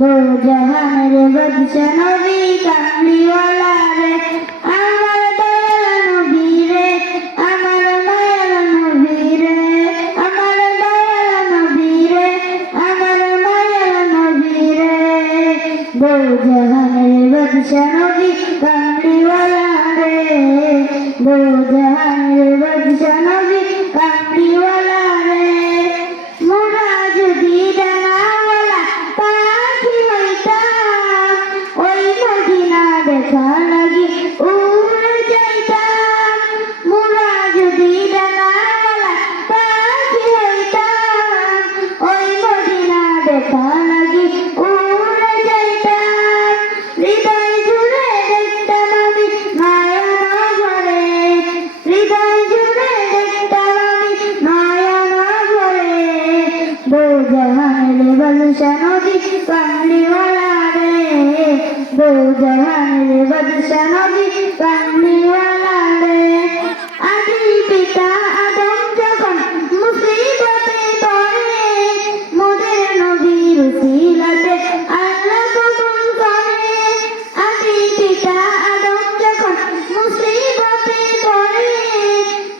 দো জাহানের বাদশা নবী কামলিওয়ালা রে, আমার দয়াল নবী রে, আমার মায়ার নবী রে, আমার দয়াল নবী রে, আমার মায়ার নবী রে। দো জাহানের বাদশা নবী কামলিওয়ালা রে, দো জাহানের বাদশা নবী কামলিওয়ালা রে। মোরা যদি ডানাওয়ালা পাখি হইতাম, ওই মদিনা দেখা লাগি উড়ে যাইতাম। মোরা যদি ডানাওয়ালা পাখি হইতাম, ওই মদিনা দেখা লাগি উড়ে যাইতাম। হৃদয় জুড়ে দেখতাম আমি মায়া নগরে, হৃদয় জুড়ে দেখতাম আমি মায়া নগরে। দো জাহানের বাদশা নবী কামলিওয়ালা রে, দো জাহানের বাদশা নবী কামলিওয়ালা রে। আদি পিতা আদম যখন মুসিবতে পড়ে, মোদের নবীর উসিলাতে আল্লাহ কবুল করে। আদি পিতা আদম যখন মুসিবতে পড়ে,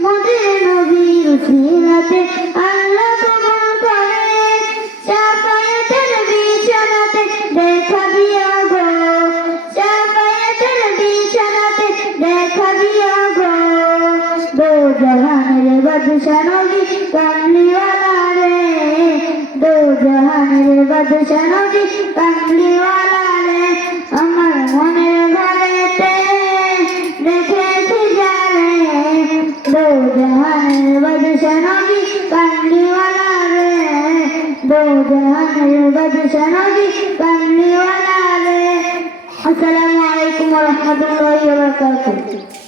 মোদের নবীর উসিলাতে আল্লাহ কবুল করে। শাফায়াতের বিছানাতে দেখা দিও গো, শাফায়াতের বিছানাতে দেখা দিও গো। দো জাহানের বাদশা নবী কামলিওয়ালা রে, দো জাহানের বাদশা নবী কামলিওয়ালা রে। আমার মনের ঘরেতে দেখেছি যারে, দো জাহানের বাদশা নবী কামলিওয়ালা রে, দো জাহানের বাদশা নবী কামলিওয়ালা রে। আসসালামু আলাইকুম ওয়া রাহমাতুল্লাহি ওয়া বারাকাতুহু।